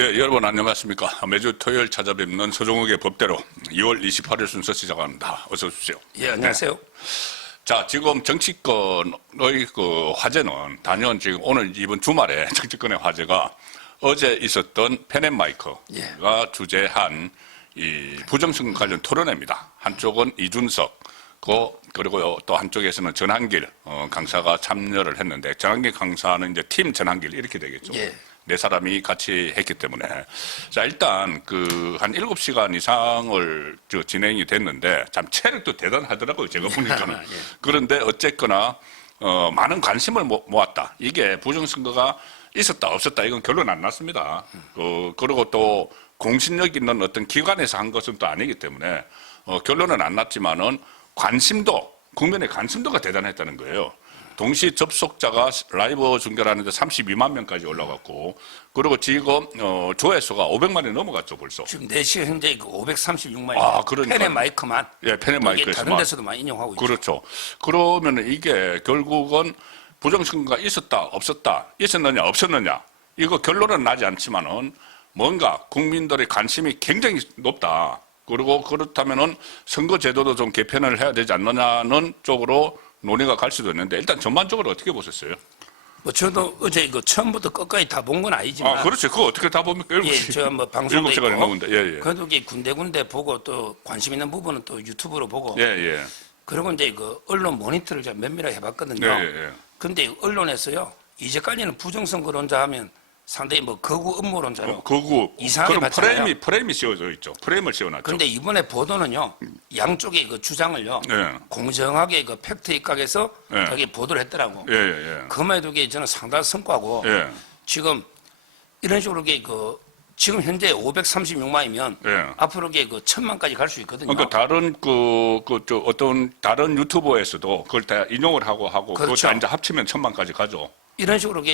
예, 여러분 안녕하십니까. 매주 토요일 찾아뵙는 서종욱의 법대로 2월 28일 순서 시작합니다. 어서 오십시오. 예, 안녕하세요. 네. 자, 지금 정치권의 그 화제는 단연 지금 오늘 이번 주말에 정치권의 화제가 어제 있었던 펜앤마이크가 주재한 이 부정선거 관련 토론회입니다. 한쪽은 이준석, 그리고 또 한쪽에서는 전한길 강사가 참여를 했는데, 전한길 강사는 이제 팀 전한길 이렇게 되겠죠. 예. 네 사람이 같이 했기 때문에. 자, 일단 한 7시간 이상을 진행이 됐는데, 참 체력도 대단하더라고요. 제가 보니까는. 예. 그런데 어쨌거나, 많은 관심을 모았다. 이게 부정선거가 있었다, 없었다, 이건 결론 안 났습니다. 그리고 또 공신력 있는 어떤 기관에서 한 것은 또 아니기 때문에, 결론은 안 났지만은 국민의 관심도가 대단했다는 거예요. 동시 접속자가 라이브 중계하는데 32만 명까지 올라갔고, 그리고 지금 조회수가 500만이 넘어갔죠, 벌써. 지금 4시 현재 536만이. 아, 그러니까. 펜앤마이크만. 예, 펜앤마이크에서만. 다른 데서도 많이 인용하고 있죠. 그렇죠. 그러면 이게 결국은 부정선거가 있었다, 없었다, 있었느냐, 없었느냐, 이거 결론은 나지 않지만은 뭔가 국민들의 관심이 굉장히 높다. 그리고 그렇다면은 선거제도도 좀 개편을 해야 되지 않느냐는 쪽으로 논의가 갈 수도 있는데, 일단 전반적으로 어떻게 보셨어요? 뭐 저도 어제 이거 처음부터 끝까지 다 본 건 아니지만. 아, 그렇죠. 그거 어떻게 다 봅니까? 예, 제가 뭐 방송도 7시간이 있고. 넘는데, 예, 예. 그래도 이게 군데군데 보고 또 관심 있는 부분은 또 유튜브로 보고. 예, 예. 그리고 이제 그 언론 모니터를 제가 면밀하게 해봤거든요. 예, 예, 예. 근데 언론에서요, 이제까지는 부정선거론자 하면 상당히 뭐 거구 음모론자로. 이상하게 그럼 봤잖아요. 프레임이 씌워져 있죠. 프레임을 씌워놨죠. 그런데 이번에 보도는요, 양쪽의 그 주장을요, 예. 공정하게 그 팩트 입각해서 예. 되게 보도를 했더라고. 예, 예, 예. 그만 해도 저는 상당한 성과고, 예. 지금 이런 식으로 지금 현재 536만이면 예. 앞으로 그 1000만까지 갈 수 있거든요. 그러니까 다른 어떤 다른 유튜버에서도 그걸 다 인용을 하고 그렇죠. 그걸 다 이제 합치면 1000만까지 가죠. 이런 식으로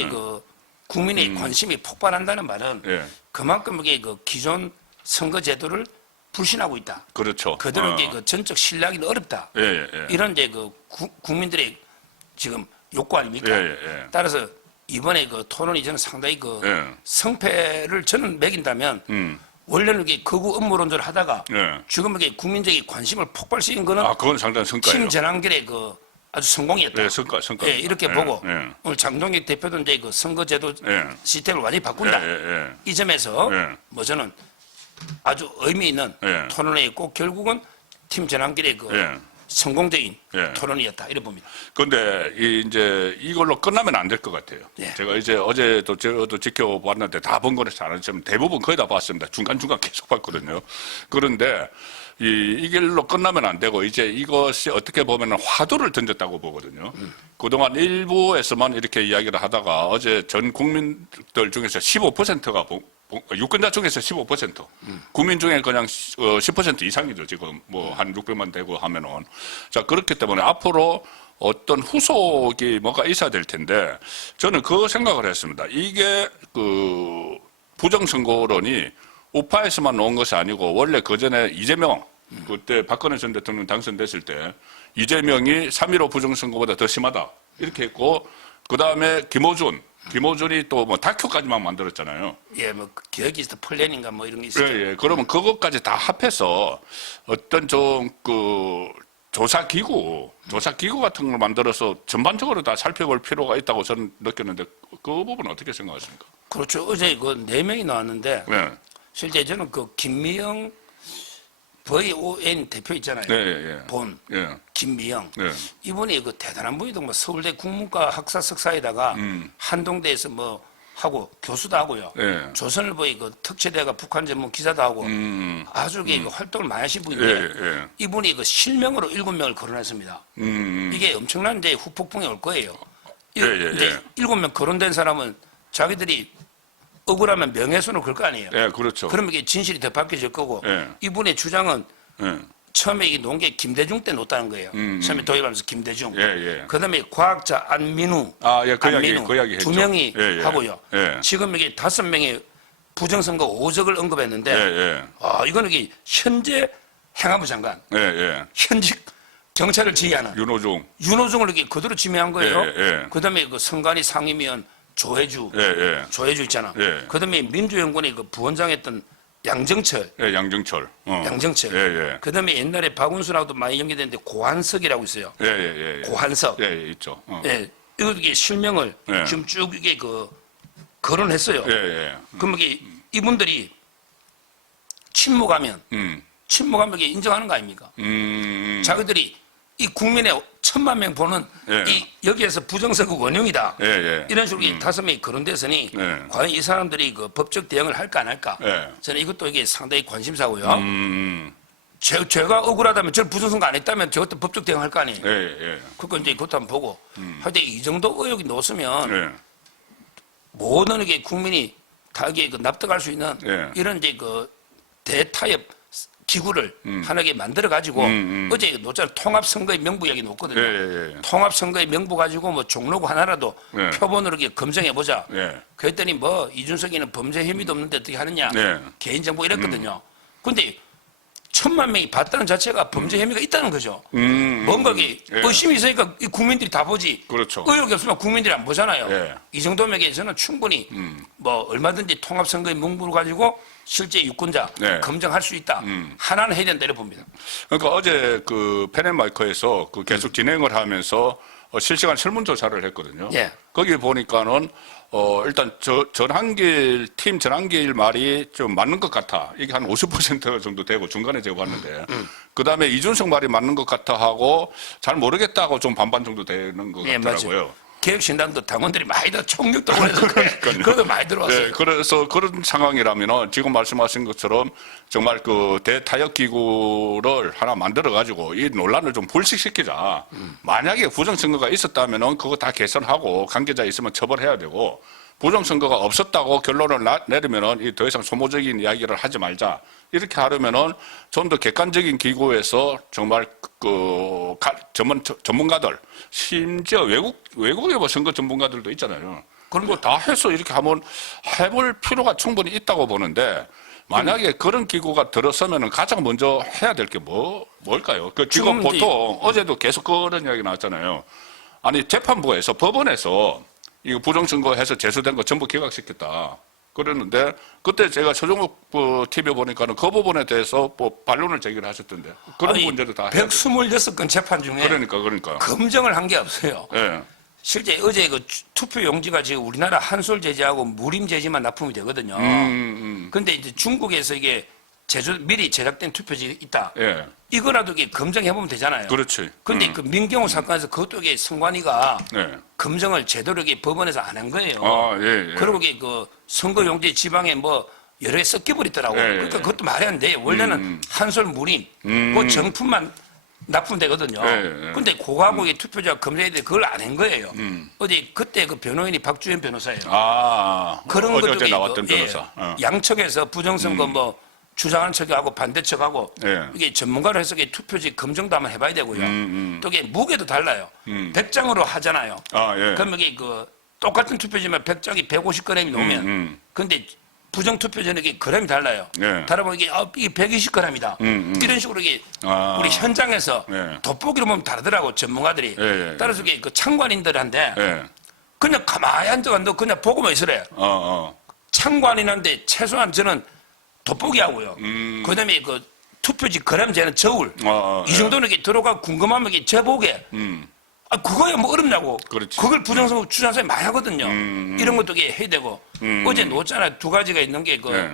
국민의 관심이 폭발한다는 말은 예. 그만큼 그 기존 선거 제도를 불신하고 있다. 그렇죠. 그들은 그 전적 신뢰하기는 어렵다. 예, 예, 예. 이런 국민들의 지금 욕구 아닙니까? 예, 예, 예. 따라서 이번에 토론이 저는 상당히 예. 성패를 저는 매긴다면 원래는 거구 음모론자를 하다가 예. 지금 국민적인 관심을 폭발시킨 거는 그건 상당한 성과예요. 팀 전환결의 아주 성공이었다. 예, 성과. 예, 이렇게 예, 보고 예. 오늘 장동익 대표도 이제 선거제도 예. 시스템을 완전히 바꾼다. 예, 예, 예. 이 점에서 예. 뭐 저는 아주 의미 있는 예. 토론회였고 결국은 팀 전환결의 예. 성공적인 예. 토론이었다 이렇게 봅니다. 그런데 이제 이걸로 끝나면 안 될 것 같아요. 예. 제가 이제 어제도 저도 지켜봤는데 다 본 거는 잘 안 했지만 대부분 거의 다 봤습니다. 중간중간 계속 봤거든요. 그런데 이 길로 끝나면 안 되고 이제 이것이 어떻게 보면 화두를 던졌다고 보거든요. 그동안 일부에서만 이렇게 이야기를 하다가 어제 전 국민들 중에서 15%가 유권자 중에서 15%, 국민 중에 그냥 10% 이상이죠. 지금 뭐 한 600만 되고 하면은. 자, 그렇기 때문에 앞으로 어떤 후속이 뭐가 있어야 될 텐데 저는 그 생각을 했습니다. 이게 부정선거론이 우파에서만 나온 것이 아니고 원래 그전에 이재명, 그때 박근혜 전 대통령 당선됐을 때 이재명이 3.15 부정선거보다 더 심하다 이렇게 했고, 그 다음에 김어준이 또 뭐 다큐까지만 만들었잖아요. 예, 뭐 기억이 있어 플랜인가 뭐 이런 게 있어요. 예, 예. 그러면 그것까지 다 합해서 어떤 조사 기구 같은 걸 만들어서 전반적으로 다 살펴볼 필요가 있다고 저는 느꼈는데 그 부분은 어떻게 생각하십니까? 그렇죠. 어제 4명이 나왔는데 네. 실제 저는 김미영 VON 대표 있잖아요. 네, 예, 예. 김미영. 네. 이분이 대단한 분이도 서울대 국문과 학사 석사에다가 한동대에서 뭐 하고 교수도 하고요. 네. 조선일보의 특채대가 북한 전문 기자도 하고 아주 활동을 많이 하신 분인데 예, 예. 이분이 실명으로 7명을 거론했습니다. 이게 엄청난 이제 후폭풍이 올 거예요. 이제 7명 거론된 사람은 자기들이 억울하면 명예훼손을 걸 거 아니에요. 예, 그렇죠. 그러면 이게 진실이 더 밝혀질 거고 예. 이분의 주장은 예. 처음에 이 놓은 게 김대중 때 놓았다는 거예요. 처음에 도입하면서 김대중. 예, 예. 그다음에 과학자 안민우, 예, 그 이야기 했죠. 2명이 예, 예. 하고요. 예. 지금 이게 5명의 부정선거 오적을 언급했는데, 예, 예. 이거는 현재 행안부 장관, 예, 예. 현직 경찰을 지휘하는 윤호중을 윤호중을 이렇게 그대로 지명한 거예요. 예, 예. 그다음에 선관위 상임위원 조혜주, 예, 예. 조혜주 있잖아. 예. 그다음에 민주연구원의 그 부원장했던 양정철, 예, 양정철. 양정철. 예, 예. 그다음에 옛날에 박운수랑도 많이 연계됐는데 고한석이라고 있어요. 예, 예, 예. 고한석. 예, 예, 있죠. 예, 이게 실명을 예. 지금 쭉 이게 그 거론했어요. 예, 예. 그럼 이게 이분들이 침묵하면 이게 인정하는 거 아닙니까? 자기들이 이 국민의 1,000만 명 보는 예. 이 여기에서 부정선거 원흉이다. 예, 예. 이런 식으로 이 5명이 거론됐으니 예. 과연 이 사람들이 그 법적 대응을 할까 안 할까? 예. 저는 이것도 이게 상당히 관심사고요. 제가 억울하다면 저를 부정선거 안 했다면 저것도 법적 대응할 거 아니에요. 예, 예. 그거 이제 그것도 한번 보고. 하여튼 이 정도 의혹이 놓으면 예. 모든 이게 국민이 다 이게 그 납득할 수 있는 예. 이런 이제 그 대타협 기구를 하나게 만들어 가지고 어제 노자 통합선거의 명부 이야기 놓거든요. 예, 예, 예. 통합선거의 명부 가지고 뭐 종로구 하나라도 예. 표본으로 이렇게 검증해 보자. 예. 그랬더니 뭐 이준석이는 범죄 혐의도 없는데 어떻게 하느냐. 예. 개인정보 이랬거든요. 근데 1,000만 명이 봤다는 자체가 범죄 혐의가 있다는 거죠. 뭔가 이게 예. 의심이 있으니까 이 국민들이 다 보지. 그렇죠. 의혹이 없으면 국민들이 안 보잖아요. 예. 이 정도면 저는 충분히 뭐 얼마든지 통합선거의 명부를 가지고 실제 유권자 네. 검증할 수 있다. 하나는 해야 된다 이렇게 봅니다. 그러니까 어제 그 펜앤마이커에서 그 계속 진행을 하면서 실시간 설문조사를 했거든요. 예. 거기 보니까는 일단 팀 전한길 말이 좀 맞는 것 같아. 이게 한 50% 정도 되고 중간에 제가 봤는데 그 다음에 이준석 말이 맞는 것 같아 하고 잘 모르겠다고 좀 반반 정도 되는 것 예, 같더라고요. 맞아요. 개혁신당도 당원들이 많이 다 총력도 올려서 그래도 많이 들어왔어요. 네, 그래서 그런 상황이라면은 지금 말씀하신 것처럼 정말 그 대타협 기구를 하나 만들어 가지고 이 논란을 좀 불식시키자. 만약에 부정선거가 있었다면은 그거 다 개선하고 관계자 있으면 처벌해야 되고 부정선거가 없었다고 결론을 내리면은 이 더 이상 소모적인 이야기를 하지 말자. 이렇게 하려면은 좀 더 객관적인 기구에서 정말 전문가들 심지어 외국의 뭐 선거 전문가들도 있잖아요. 그런 거 다 해서 이렇게 한번 해볼 필요가 충분히 있다고 보는데 만약에 그런 기구가 들어서면은 가장 먼저 해야 될 게 뭘까요? 그 지금 보통 어제도 계속 그런 이야기 나왔잖아요. 아니 재판부에서 법원에서 이거 부정선거해서 제소된 거 전부 기각시켰다. 그랬는데 그때 제가 서종욱 TV 보니까는 그 부분에 대해서 뭐 반론을 제기를 하셨던데 그런 문제도 다 126건 재판 중에 그러니까 검증을 한 게 없어요. 예. 실제 어제 그 투표 용지가 지금 우리나라 한솔 제지하고 무림 제지만 납품이 되거든요. 근데 이제 중국에서 이게 미리 제작된 투표지 있다. 예. 이거라도 이게 검증해보면 되잖아요. 그렇지. 근데 그 민경호 사건에서 그것도 이게 선관위가 네. 검증을 제대로 이게 법원에서 안 한 거예요. 아, 예, 예. 그리고 이게 그 선거용지 지방에 뭐 여러 개 섞여버리더라고요. 예, 그러니까 예. 그것도 말이 안 돼요. 원래는 한솔 무림, 그 정품만 납품되거든요. 예, 예. 근데 그거하고 이 투표자 검증해야 돼 그걸 안 한 거예요. 어디 그때 그 변호인이 박주현 변호사예요. 아, 그런 어제 것들이 나왔던 예, 변호사. 양측에서 부정선거 뭐 주장하는 척하고 반대척하고 예. 이게 전문가로 해서 이게 투표지 검증도 한번 해봐야 되고요. 또 이게 무게도 달라요. 100장으로 하잖아요. 아, 예. 그럼 이게 그 똑같은 투표지만 100장이 150g이 넘으면 근데 부정 투표지는 이게 그램이 달라요. 예. 다르면 이게 120g이다. 이런 식으로 이게 아. 우리 현장에서 예. 돋보기로 보면 다르더라고 전문가들이. 예, 예. 따라서 이게 그 참관인들한테 예. 그냥 가만히 앉아가 너 그냥 보고만 있으래. 참관인한테 최소한 저는 돋보기 하고요. 그다음에 그 투표지 그램제는 저울. 이 정도는 이게 들어가 궁금하면 이게 재보게. 아, 그거야 뭐 어렵냐고. 그렇지. 그걸 부정선거 주장사에 많이 하거든요. 이런 것도 이게 해야 되고. 어제 놓았잖아요. 두 가지가 있는 게 그 예.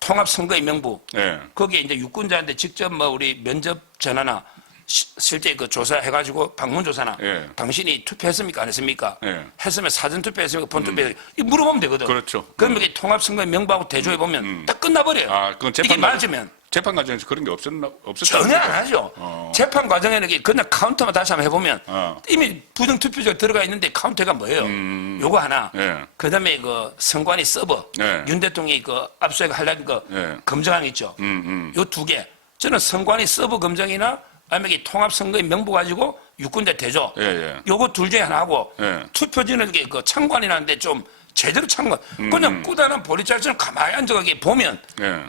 통합선거의 명부. 예. 거기에 이제 유권자한테 직접 뭐 우리 면접 전화나 실제 그 조사해가지고 방문조사나 예. 당신이 투표했습니까 안 했습니까? 예. 했으면 사전 투표했습니까 본 투표했습니까? 이 물어보면 되거든. 그렇죠. 그러면 이게 통합선거의 명부하고 대조해 보면 딱 끝나버려요. 아, 그건 이게 맞으면 재판 과정에서 그런 게 없었나? 전혀 안 하죠. 재판 과정에는 이게 그냥 카운터만 다시 한번 해보면 이미 부정 투표지가 들어가 있는데 카운터가 뭐예요? 요거 하나. 예. 그다음에 그 선관위 서버 예. 윤 대통령이 그 압수수색 하려는 거 예. 검증하는 거 있죠. 요 두 개. 저는 선관위 서버 검증이나 아니면 이 통합선거의 명부 가지고 유권자 대조. 예, 예. 요거 둘 중에 하나 하고 예. 투표지는 이게 그 참관이라는데 좀 제대로 참관. 그냥 꾸다란 보리짤처럼 가만히 앉아가게 보면 예.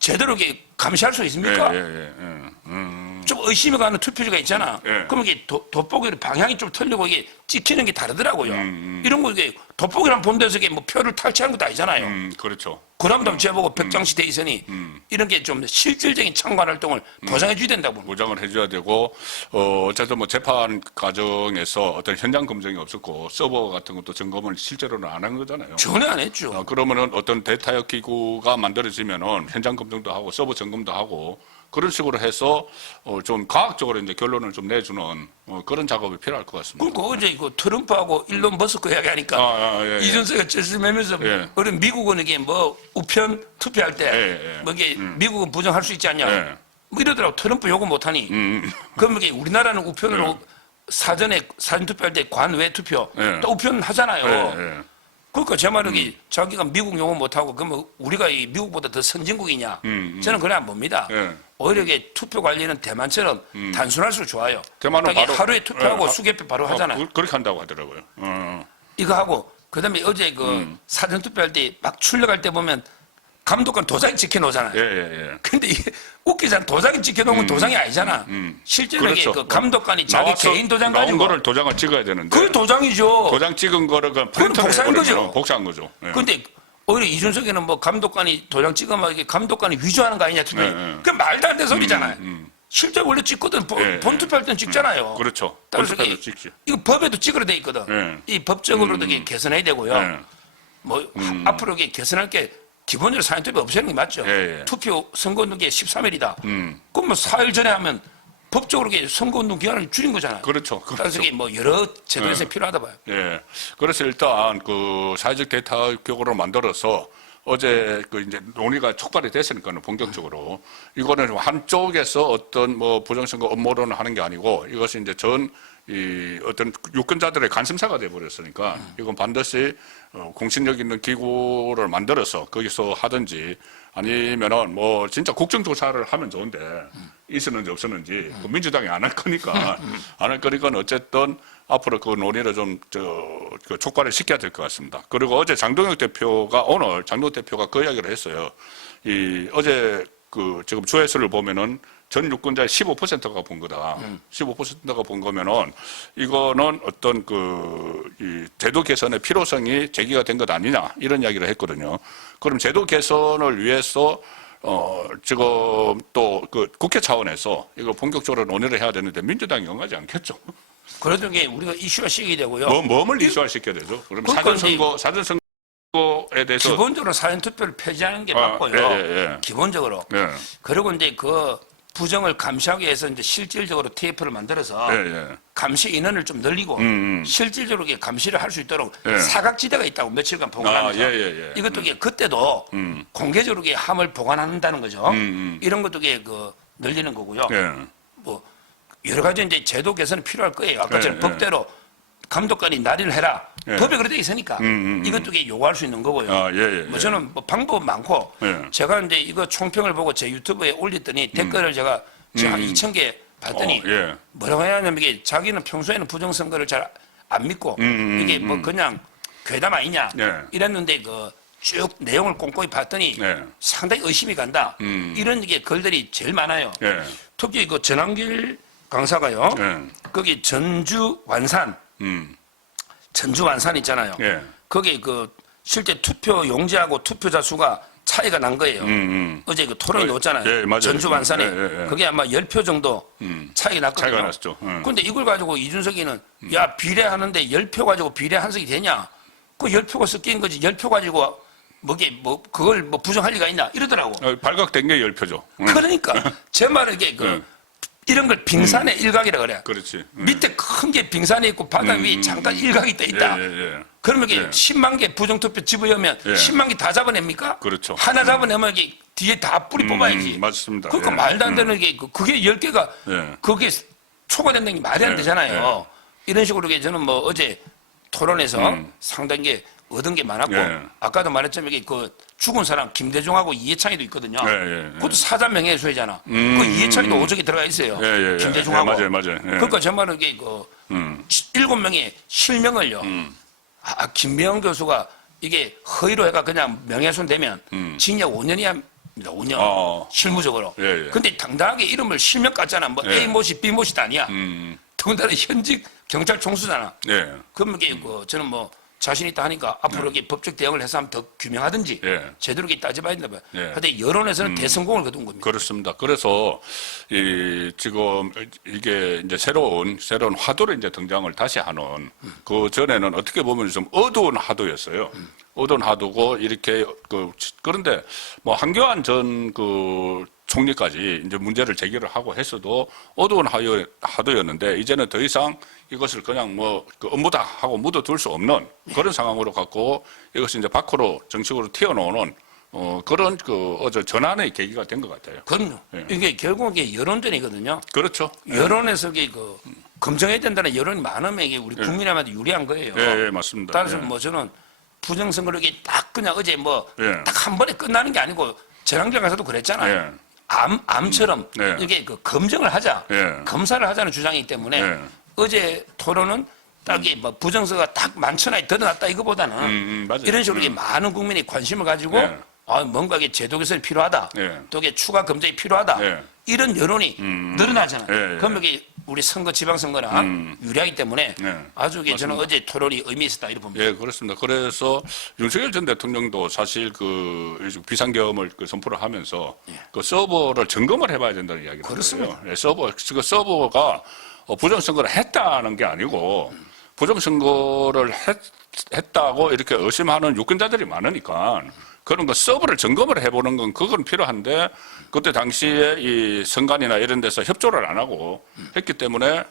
제대로 이게 감시할 수 있습니까? 예, 예, 예. 좀 의심이 가는 투표지가 있잖아. 예. 그럼 이게 돋보기 방향이 좀 틀리고 이게 찍히는 게 다르더라고요. 이런 거 이게 돋보기랑 본데서 이게 뭐 표를 탈취하는 것도 아니잖아요. 그렇죠. 그다음에 제보고 백장시 돼 있으니 이런 게 좀 실질적인 참관 활동을 보장해 줘야 된다고 봅니다. 보장을 해줘야 되고 어쨌든 뭐 재판 과정에서 어떤 현장 검증이 없었고 서버 같은 것도 점검을 실제로는 안 한 거잖아요. 전혀 안 했죠. 그러면은 어떤 대타협 기구가 만들어지면은 현장 검증도 하고 서버 점검도 하고 그런 식으로 해서 좀 과학적으로 이제 결론을 좀 내주는 그런 작업이 필요할 것 같습니다. 그리고 어제 그 트럼프하고 일론 머스크 이야기하니까 예, 예. 이준석이 쩔쩔매면서 예. 우리 미국은 이게 뭐 우편 투표할 때 예, 예. 뭐 이게 미국은 부정할 수 있지 않냐. 예. 뭐 이러더라고. 트럼프 요구 못하니. 그럼 이게 우리나라는 우편으로 사전에 사전 투표할 때 관외 투표 예. 또 우편 하잖아요. 예, 예. 그러니까 제 말은 자기가 미국 용어 못하고 그러면 우리가 이 미국보다 더 선진국이냐. 저는 그래 안 봅니다. 예. 오히려 이게 투표 관리는 대만처럼 단순할수록 좋아요. 대만은 그러니까 바로- 하루에 투표하고 예. 수개표 바로 하잖아요. 그렇게 한다고 하더라고요. 이거 하고 그다음에 어제 그 사전 투표할 때 막 출력할 때 보면 감독관 도장이 찍혀놓잖아요. 예, 예, 예. 근데 이게 웃기잖아. 도장이 찍혀놓으면 도장이 아니잖아. 실제로 이게 그 감독관이 자기 나와서 개인 도장 나온 가지고 거를 도장을 찍어야 되는데 그 도장이죠. 도장 찍은 거를 그 그건 프린터로 복사한 거죠. 해버리면 복사한 거죠. 예. 근데 오히려 이준석이는 뭐 감독관이 도장 찍으면 이게 감독관이 위조하는 거 아니냐. 예, 예. 그 말도 안 되는 소리잖아요. 실제 원래 찍거든. 예, 본 투표할 때는 찍잖아요. 그렇죠. 따라서 본투표도 이게 찍지. 이거 법에도 찍으려 돼 있거든. 예. 이 법적으로도 이게 개선해야 되고요. 예. 뭐 앞으로 이게 개선할 게 기본적으로 사전투표 없애는 게 맞죠. 예, 예. 투표 선거운동 기간 13일이다. 그럼 뭐 4일 전에 하면 법적으로 이게 선거운동 기간을 줄인 거잖아요. 그렇죠. 그래서 그렇죠. 이게 뭐 여러 제도에서 필요하다 봐요. 예. 그래서 일단 그 사회적 데이터 격으로 만들어서 어제 그 이제 논의가 촉발이 됐으니까는 본격적으로 이거는 한쪽에서 어떤 뭐 부정선거 음모론을 하는 게 아니고 이것이 이제 이 어떤 유권자들의 관심사가 돼 버렸으니까 이건 반드시 공신력 있는 기구를 만들어서 거기서 하든지 아니면은 뭐 진짜 국정조사를 하면 좋은데 있었는지 없었는지 그 민주당이 안 할 거니까 안 할 거니까 어쨌든 앞으로 그 논의를 좀 그 촉발을 시켜야 될 것 같습니다. 그리고 어제 장동혁 대표가 오늘 장동혁 대표가 그 이야기를 했어요. 이 어제 그 지금 조회수를 보면은 전 유권자의 15%가 본 거다. 15%가 본 거면은 이거는 어떤 이 제도 개선의 필요성이 제기가 된 것 아니냐 이런 이야기를 했거든요. 그럼 제도 개선을 위해서 지금 또 그 국회 차원에서 이걸 본격적으로 논의를 해야 되는데 민주당이 응하지 않겠죠. 그래도 이게 우리가 이슈화 시키게 되고요. 뭐를 이슈화 시켜야 되죠? 그럼 그러니까 사전선거에 대해서 기본적으로 사전투표를 폐지하는 게 아, 맞고요. 예. 기본적으로. 예. 그리고 이제 그 부정을 감시하기 위해서 이제 실질적으로 TF를 만들어서 예. 감시 인원을 좀 늘리고 실질적으로 이게 감시를 할 수 있도록 예. 사각지대가 있다고 며칠간 보관하면서 예. 이것도 이게 그때도 공개적으로 이게 함을 보관한다는 거죠. 이런 것도 이게 그 늘리는 거고요. 예. 뭐 여러 가지 이제 제도 개선이 필요할 거예요. 아까처럼 예. 법대로 감독관이 날인을 해라. 예. 법에 그렇게 돼 있으니까 이것도 이게 요구할 수 있는 거고요. 예. 뭐 저는 뭐 방법은 많고 예. 제가 이제 이거 총평을 보고 제 유튜브에 올렸더니 댓글을 제가 지금 한 2,000개 봤더니 예. 뭐라고 해야 하냐면 이게 자기는 평소에는 부정선거를 잘 안 믿고 이게 뭐 그냥 괴담 아니냐 예. 이랬는데 그 쭉 내용을 꼼꼼히 봤더니 예. 상당히 의심이 간다. 이런 게 글들이 제일 많아요. 예. 특히 그 전환길 강사가요. 예. 거기 전주 완산 있잖아요. 예. 거기 그 실제 투표 용지하고 투표자 수가 차이가 난 거예요. 어제 그 토론이 나왔잖아요. 예, 맞아요. 전주 완산에 예. 그게 아마 10표 정도 차이가 났거든요. 차이가 났죠. 근데 이걸 가지고 이준석이는 야 비례하는데 10표 가지고 비례 한석이 되냐? 그 10표가 섞인 거지. 10표 가지고 그걸 뭐 부정할 리가 있나? 이러더라고. 발각된 게 10표죠. 그러니까 제 말은 이게 이런 걸 빙산의 일각이라 그래. 그렇지. 밑에 큰 게 빙산이 있고 바다 위에 잠깐 일각이 떠 있다. 예. 그러면 이게 10만 개 부정투표 집어넣으면 예. 10만 개 다 잡아냅니까? 그렇죠. 하나 잡아내면 이게 뒤에 다 뿌리 뽑아야지. 맞습니다. 그러니까 예. 말도 안 되는 게 그게 10개가 예. 그게 초과된다는 게 말이 안 예. 되잖아요. 이런 식으로 저는 뭐 어제 토론에서 상당히 얻은 게 많았고 예. 아까도 말했지만 이게 그 죽은 사람 김대중하고 이해창이도 있거든요. 예. 그것도 사자 명예훼손이잖아. 그 이해창이도 오적에 들어가 있어요. 예. 김대중하고. 맞아요. 예. 그러니까 제 말은 이게 그 7명의 실명을요. 김명환 교수가 이게 허위로 해가 그냥 명예훼손 되면 징역 5년 이하 5년. 실무적으로. 예, 예. 근데 당당하게 이름을 실명 깠잖아. 뭐 예. A 못이 B 못이 아니야. 더군다나 현직 경찰 총수잖아. 예. 그러면 이게 저는 뭐 자신 있다 하니까 앞으로 이게 법적 대응을 해서 하면 더 규명하든지 예. 제대로 이렇게 따져봐야 된다. 예. 근데 여론에서는 대성공을 거둔 겁니다. 그렇습니다. 그래서 지금 이게 이제 새로운 화두로 이제 등장을 다시 하는 그 전에는 어떻게 보면 좀 어두운 화두였어요. 어두운 화두고 이렇게 그런데 뭐 한교안 전 총리까지 이제 문제를 제기를 하고 했어도 어두운 화두였는데 이제는 더 이상 이것을 그냥 업무다 하고 묻어둘 수 없는 그런 상황으로 갖고 이것이 이제 밖으로 정식으로 튀어나오는 그런 어제 전환의 계기가 된 것 같아요. 그럼요. 예. 이게 결국 이게 여론전이거든요. 그렇죠. 여론에서 검증해야 된다는 여론이 많으면 이게 우리 국민한테 유리한 거예요. 예, 맞습니다. 따라서 예. 뭐 저는 부정선거를 이게 딱 그냥 어제 예. 딱 한 번에 끝나는 게 아니고 재난경에서도 그랬잖아요. 예. 암처럼 예. 이게 검증을 하자, 예. 검사를 하자는 주장이기 때문에 예. 어제 토론은 딱 부정서가 딱 만천하에 드러났다 이거보다는 맞아요. 이런 식으로 이게 많은 국민이 관심을 가지고 예. 뭔가 이게 제도 개선이 필요하다, 예. 또 이게 추가 검증이 필요하다 예. 이런 여론이 늘어나잖아요. 예, 예. 그러면 이게 우리 선거 지방선거나 유리하기 때문에 예. 아주 이게 저는 어제 토론이 의미 있었다 이렇게 봅니다. 예, 그렇습니다. 그래서 윤석열 전 대통령도 사실 비상계엄을 선포를 하면서 그 서버를 점검을 해봐야 된다는 이야기를 그렇습니다. 했어요. 예, 서버가 부정선거를 했다는 게 아니고 부정선거를 했다고 이렇게 의심하는 유권자들이 많으니까 그런 거 서버를 점검을 해보는 건 그건 필요한데 그때 당시에 이 선관이나 이런 데서 협조를 안 하고 했기 때문에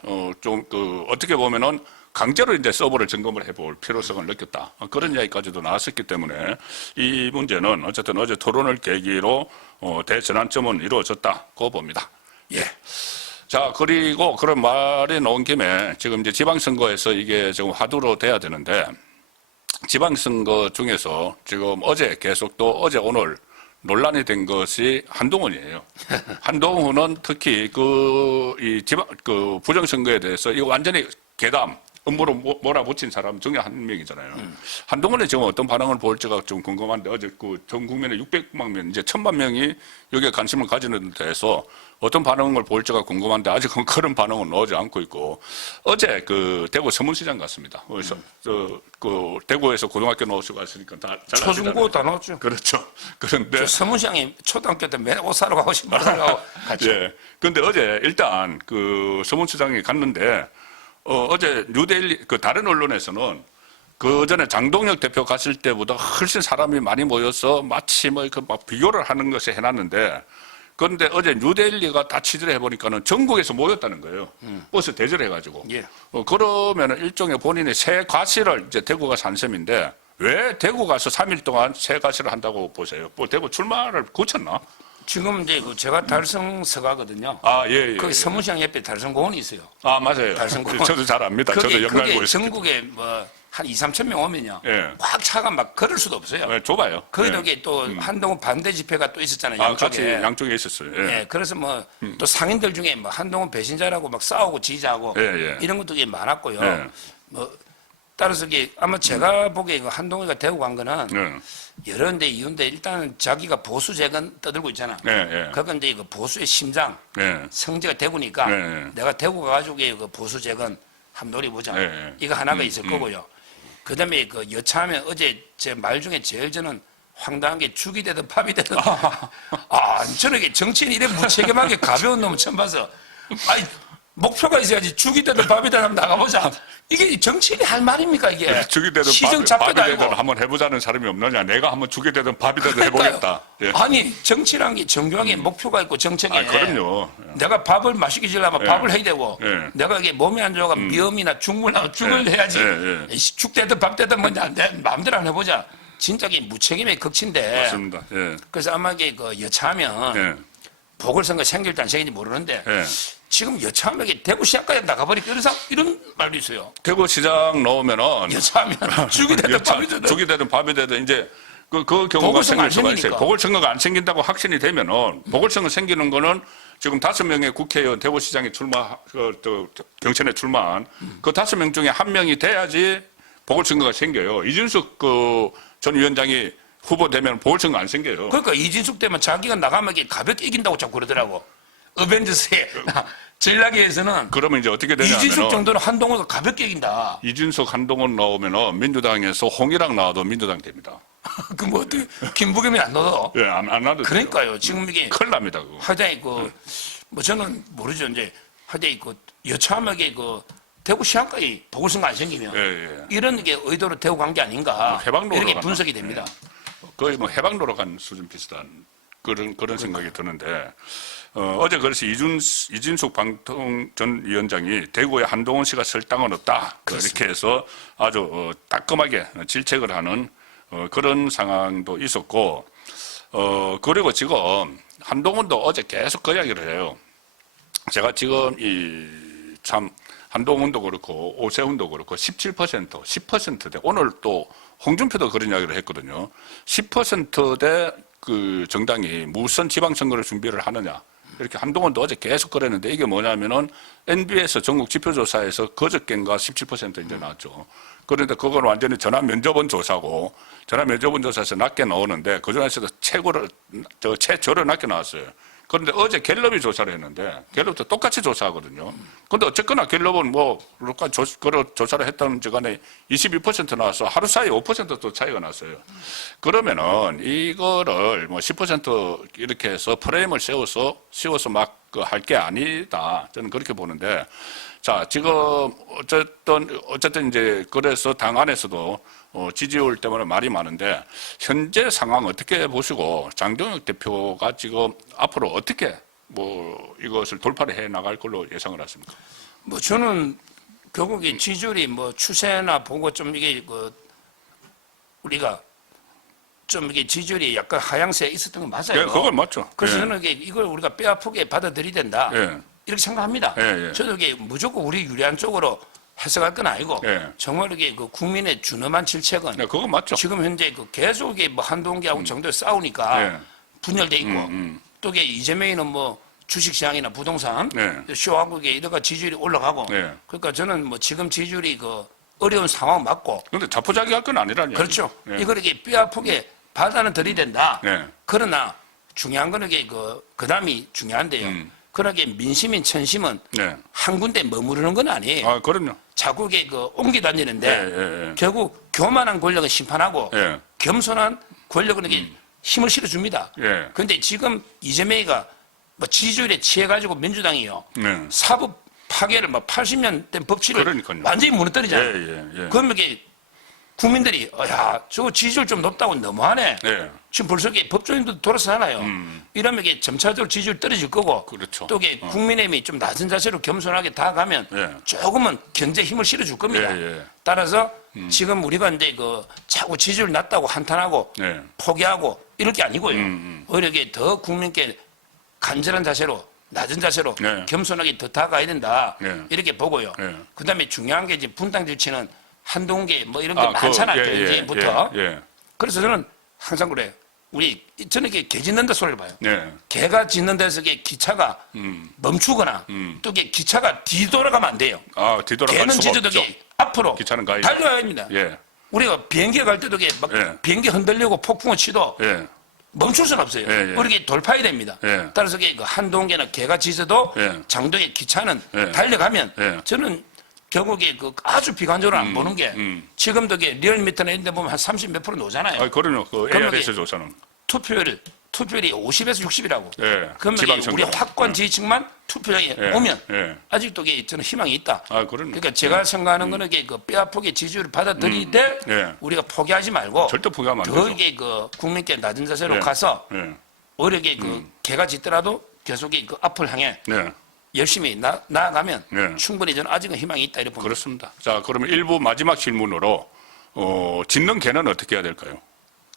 어떻게 보면은 강제로 이제 서버를 점검을 해볼 필요성을 느꼈다. 그런 이야기까지도 나왔었기 때문에 이 문제는 어쨌든 어제 토론을 계기로 대전환점은 이루어졌다고 봅니다. 예. 자, 그리고 그런 말이 나온 김에 지금 이제 지방선거에서 이게 지금 화두로 돼야 되는데 지방선거 중에서 지금 어제 계속 또 어제 오늘 논란이 된 것이 한동훈이에요. 한동훈은 특히 부정선거에 대해서 이거 완전히 괴담, 음모로 몰아붙인 사람 중에 한 명이잖아요. 한동훈이 지금 어떤 반응을 보일지가 좀 궁금한데 어제 전 국민의 600만 명, 이제 1000만 명이 여기에 관심을 가지는 데에서 어떤 반응을 보일지가 궁금한데 아직은 그런 반응은 나오지 않고 있고 어제 대구 서문시장 갔습니다. 그래서 대구에서 고등학교 나오시고 갔으니까 다 잘 초중고 아시잖아요. 다 나왔죠. 그렇죠. 그런데 서문시장이 초등학교 때 맨 옷 사러 가고 신발 사러 가고 갔죠. 예. 근데 어제 일단 서문시장에 갔는데 어제 뉴델리 다른 언론에서는 그 전에 장동혁 대표 갔을 때보다 훨씬 사람이 많이 모여서 마치 막 비교를 하는 것이 해놨는데 그런데 어제 뉴델리가 다 취재를 해보니까는 전국에서 모였다는 거예요. 버스 대절해 가지고. 예. 그러면은 일종의 본인의 새 과시를 이제 대구 가서 한 셈인데 왜 대구 가서 3일 동안 새 과시를 한다고 보세요? 뭐 대구 출마를 고쳤나? 지금 이제 제가 달성서가거든요. 아, 예. 거기 서문시장 옆에 달성공원이 있어요. 아, 맞아요. 달성공원. 저도 잘 압니다. 저도 그게 영남고에서. 전국에 한 2, 3천 명 오면요. 예. 꽉 차가 막 걸을 수도 없어요. 네, 좁아요. 거기도 예. 이게 또 한동훈 반대 집회가 또 있었잖아요. 같이 양쪽에. 양쪽에 있었어요. 예. 예, 그래서 또 상인들 중에 한동훈 배신자라고 막 싸우고 지지하고 예. 이런 것도 이게 많았고요. 예. 따라서 이게 아마 제가 보기에 한동훈이가 대구 간 거는 예. 여러 데 이유인데 일단은 자기가 보수 재건 떠들고 있잖아. 예. 그건 이제 보수의 심장, 예. 성지가 대구니까 예. 내가 대구 가가지고 보수 재건 한번 노려보자. 예. 이거 하나가 있을 거고요. 그 다음에 여차하면 어제 제 말 중에 제일 저는 황당한 게 죽이 되든 밥이 되든 저는 이게 정치인이 이래 무책임하게 가벼운 놈을 처음 봐서 목표가 있어야지 죽이 되든 밥이 되든 한번 나가보자. 이게 정치인이 할 말입니까 이게? 죽이 되든 시정 밥이 잡혀도 되든 아니고. 한번 해보자는 사람이 없느냐. 내가 한번 죽이 되든 밥이 되든 해보겠다. 예. 아니 정치란 게 정교하게 목표가 있고 정책에 그럼요. 내가 밥을 맛있게 지려면 밥을 해야 되고 예. 내가 이게 몸이 안 좋아가 미음이나 죽물나 죽을 해야지 죽 되든 밥 되든 뭔지 안 돼. 마음대로 안 해보자. 진짜 이게 무책임의 극치인데 맞습니다. 예. 그래서 아마 이게 여차하면 예. 보궐선거 생길지 안 생길지 모르는데 예. 지금 여차하면 이게 대구시장까지 나가버리니까 이런 말도 있어요. 대구시장 나오면은 여차하면 죽이 되든 밥이 되든 죽이 되든 밥이 되든 이제 그 경우가 보궐선거 안 생길 수가 있어요. 생기니까. 보궐선거가 안 생긴다고 확신이 되면은 보궐선거 생기는 거는 지금 5명의 국회의원 대구시장에 경선에 출마한 그 5명 중에 1명이 돼야지 보궐선거가 생겨요. 이준석 전 위원장이 후보 되면 보궐선거 안 생겨요. 그러니까 이진숙 때문에 자기가 나가면 이게 가볍게 이긴다고 자꾸 그러더라고. 어벤져스의 전략에서는 그러면 이제 어떻게 되냐면 이진숙 정도는 한동훈을 가볍게 이긴다. 이준석 한동훈 나오면은 민주당에서 홍일학 나와도 민주당 됩니다. 그 뭐 어떻게 김부겸이 안 넣어? 예, 안 나도 돼요. 그러니까요. 지금 이게 큰일 납니다. 그거. 하여튼 뭐 저는 모르죠. 이제 하여튼 여차하게 대구 시장까지 보궐선거 안 생기면 예, 예. 이런 게 의도로 대구 간 게 아닌가 해방로로 이렇게 갔나? 분석이 됩니다. 거의 뭐 해방로로 간 수준 비슷한 그런 생각이 드는데 어제 그래서 이진숙 방통 전 위원장이 대구에 한동훈 씨가 설 땅은 없다. 이렇게 해서 아주 따끔하게 질책을 하는 그런 상황도 있었고 그리고 지금 한동훈도 어제 계속 그 이야기를 해요. 제가 지금 참 한동훈도 그렇고 오세훈도 그렇고 17%, 10%대 오늘 또 홍준표도 그런 이야기를 했거든요. 10%대 그 정당이 무슨 지방선거를 준비를 하느냐. 이렇게 한동훈도 어제 계속 그랬는데 이게 뭐냐면은 NBS 전국 지표조사에서 그저께인가 17% 이제 나왔죠. 그런데 그건 완전히 전화 면접원 조사고 전화 면접원 조사에서 낮게 나오는데 그중에서도 최저를 낮게 나왔어요. 그런데 어제 갤럽이 조사를 했는데 갤럽도 똑같이 조사하거든요. 그런데 어쨌거나 갤럽은 조사를 했다는지 간에 22% 나와서 하루 사이에 5%또 차이가 났어요. 그러면은 이거를 뭐 10% 이렇게 해서 프레임을 씌워서 막 할 게 아니다. 저는 그렇게 보는데 자, 지금 어쨌든 이제 그래서 당 안에서도 지지율 때문에 말이 많은데 현재 상황 어떻게 보시고 장동혁 대표가 지금 앞으로 어떻게 뭐 이것을 돌파를 해 나갈 걸로 예상을 하십니까? 뭐 저는 결국 이 지지율이 뭐 추세나 보고 좀 이게 우리가 좀 이게 지지율이 약간 하향세에 있었던 건 맞아요. 예, 그건 맞죠. 그래서 예. 저는 이걸 우리가 뼈 아프게 받아들여야 된다. 예. 이렇게 생각합니다. 예, 예. 저도 이게 무조건 우리 유리한 쪽으로 해석할 건 아니고 예. 정말 이게 국민의 준엄한 질책은 네, 그건 맞죠. 지금 현재 계속 이게 뭐 한동훈하고 정도 싸우니까 예. 분열돼 있고 또 이게 이재명이는 뭐 주식시장이나 부동산 네. 쇼하고 이게 이러가 지지율이 올라가고 네. 그러니까 저는 뭐 지금 지지율이 어려운 상황 맞고 그런데 자포자기할 건 아니라니. 그렇죠. 네. 이걸 이게 뼈 아프게 받아는 들이댄다. 네. 그러나 중요한 거는 이게 그다음이 중요한데요. 그러게 민심인 천심은 네. 한 군데 머무르는 건 아니에요. 아, 그럼요. 자꾸 이게 옮겨 다니는데 예. 결국 교만한 권력은 심판하고 예. 겸손한 권력은 이게 힘을 실어줍니다. 예. 그런데 지금 이재명이가 뭐 지지율에 취해가지고 민주당이요. 네. 사법 파괴를 80년 된 법치를 그러니까요. 완전히 무너뜨리잖아요. 예. 그러면 이게 국민들이 야, 저 지지율 좀 높다고 너무하네. 예. 지금 벌써 이게 법조인도 돌아서잖아요. 이러면 이게 점차적으로 지지율 떨어질 거고 그렇죠. 또 이게 국민의힘이 좀 낮은 자세로 겸손하게 다가가면 예. 조금은 경제 힘을 실어줄 겁니다. 예. 따라서 지금 우리가 이제 자꾸 지지율 낮다고 한탄하고 네. 포기하고 이럴 게 아니고요. 오히려 이게 더 국민께 간절한 자세로 낮은 자세로 네. 겸손하게 더 다가가야 된다. 네. 이렇게 보고요. 네. 그다음에 중요한 게 이제 분당 정치는 한동계 뭐 이런 게 아, 많잖아요. 이제부터. 예. 그래서 저는 항상 그래요. 저는 이게 개 짖는다 소리를 봐요. 네. 개가 짖는 데서 이게 기차가 멈추거나 또 이게 기차가 뒤돌아가면 안 돼요. 아, 뒤돌아갈 개는 수가 짖어도 없죠. 이게 앞으로 기차는 가야죠. 달려야 합니다. 예. 우리가 비행기에 갈 때도 이게 막 예. 비행기 흔들리고 폭풍을 치도 예. 멈출 수는 없어요. 예. 우리가 돌파해야 됩니다. 예. 따라서 한동계나 개가 짖어도 예. 장동의 기차는 예. 달려가면 예. 저는 결국에 아주 비관적으로 안 보는 게 지금도 리얼미터나 이런 데 보면 한 30 몇 프로 나오잖아요. 아, 그럼요. 그 그러면 ARS 조사는. 투표율이 50에서 60이라고. 예. 그러면 지방선거. 우리 확관 지지층만 투표장에 예. 오면 예. 아직도 저는 희망이 있다. 아, 그럼요. 그러니까 제가 생각하는 거는 뼈 아프게 지지율을 받아들이되 예. 우리가 포기하지 말고 절대 포기하면 안 더 되죠. 이게 국민께 낮은 자세로 예. 가서 예. 오히려 개가 짖더라도 계속 앞을 향해 네. 열심히 나아가면 네. 충분히 저는 아직은 희망이 있다 이렇게 봅니다. 그렇습니다. 자, 그러면 일부 마지막 질문으로 짖는 개는 어떻게 해야 될까요?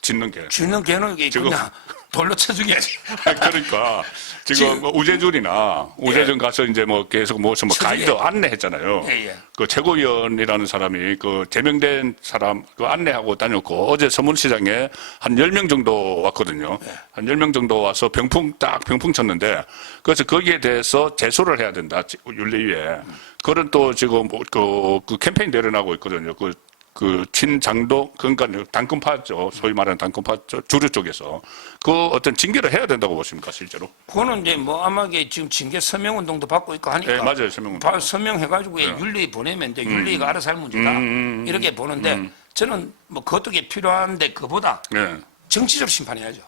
짖는 개. 짖는 개는 이게 지금- 그냥 돌로 쳐주기야지. 그러니까 지금 뭐 우재준 가서 이제 뭐 계속 무슨 뭐 가이드 안내했잖아요. 예. 그 최고위원이라는 사람이 그 제명된 사람 그 안내하고 다녔고 어제 서문시장에 한 10명 정도 왔거든요. 한 10명 정도 와서 병풍 쳤는데 그래서 거기에 대해서 제소를 해야 된다. 윤리위에. 그런 또 지금 그 캠페인 내려나고 있거든요. 그 친장동 그러니까 당권파죠. 소위 말하는 당권파 주류 쪽에서 그 어떤 징계를 해야 된다고 보십니까 실제로? 그거는 이제 뭐 아마 이게 지금 징계 서명 운동도 받고 있고 하니까. 네, 맞아요. 서명. 서명해가지고 윤리 보내면 이제 윤리가 알아서 할 문제다. 이렇게 보는데 저는 뭐 그것도 필요한데 그보다 네. 정치적 심판해야죠.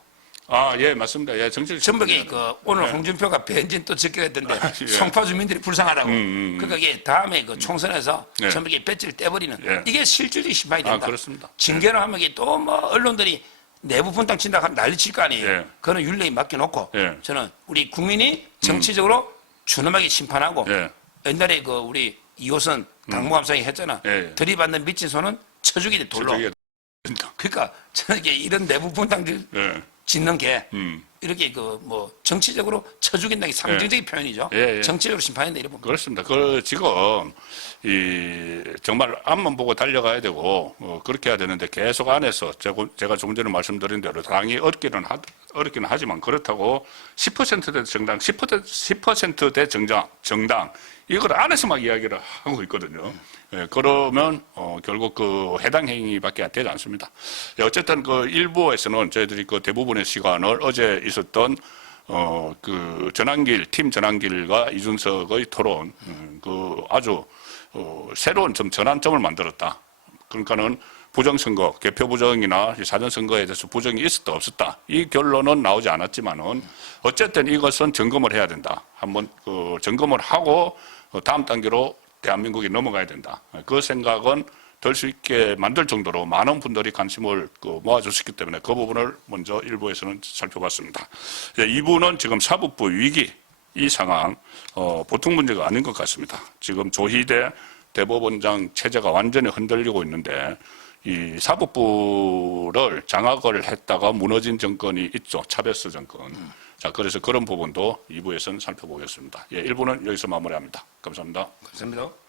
아, 예, 맞습니다. 예, 정치 전북에 그 오늘 홍준표가 벤진 또 적격했던데 예. 송파 주민들이 불쌍하다고. 그러니까 이게 다음에 그 총선에서 예. 전북에 배지를 떼버리는 예. 이게 실질적인 심판이 된다. 그렇습니다. 징계를 하면 이게 또 뭐 언론들이 내부 분당 친다 하면 난리 칠 거 아니에요. 예. 그거는 윤리에 맡겨놓고 예. 저는 우리 국민이 정치적으로 준엄하게 심판하고 예. 옛날에 그 우리 이호선 당무감사이 했잖아. 예. 들이받는 미친 손은 쳐주기 돼 돌로. 저쪽에 된다. 그러니까 저는 이게 이런 내부 분당들 예. 짓는 게 이렇게 그 뭐 정치적으로 쳐죽인다는 게 상징적인 표현이죠. 예, 예. 정치적으로 심판한다 이런 봅니다. 그렇습니다. 그 지금 이 정말 앞만 보고 달려가야 되고 그렇게 해야 되는데 계속 안에서 제가 조금 전에 말씀드린 대로 당이 어렵기는 하지만 그렇다고 10%대 정당, 10%대 정당 이걸 안에서 막 이야기를 하고 있거든요. 예, 그러면 결국 그 해당 행위밖에 되지 않습니다. 예, 어쨌든 그 일부에서는 저희들이 그 대부분의 시간을 어제 있었던 그 팀 전환길과 이준석의 토론, 그 아주 새로운 좀 전환점을 만들었다. 그러니까는 부정선거, 개표 부정이나 사전선거에 대해서 부정이 있었다 없었다. 이 결론은 나오지 않았지만은 어쨌든 이것은 점검을 해야 된다. 한번 그 점검을 하고 다음 단계로 대한민국이 넘어가야 된다. 그 생각은 될 수 있게 만들 정도로 많은 분들이 관심을 모아주셨기 때문에 그 부분을 먼저 일부에서는 살펴봤습니다. 2부는 지금 사법부 위기 이 상황 보통 문제가 아닌 것 같습니다. 지금 조희대 대법원장 체제가 완전히 흔들리고 있는데 이 사법부를 장악을 했다가 무너진 정권이 있죠. 차베스 정권. 자, 그래서 그런 부분도 2부에서는 살펴보겠습니다. 예, 1부는 여기서 마무리합니다. 감사합니다. 감사합니다.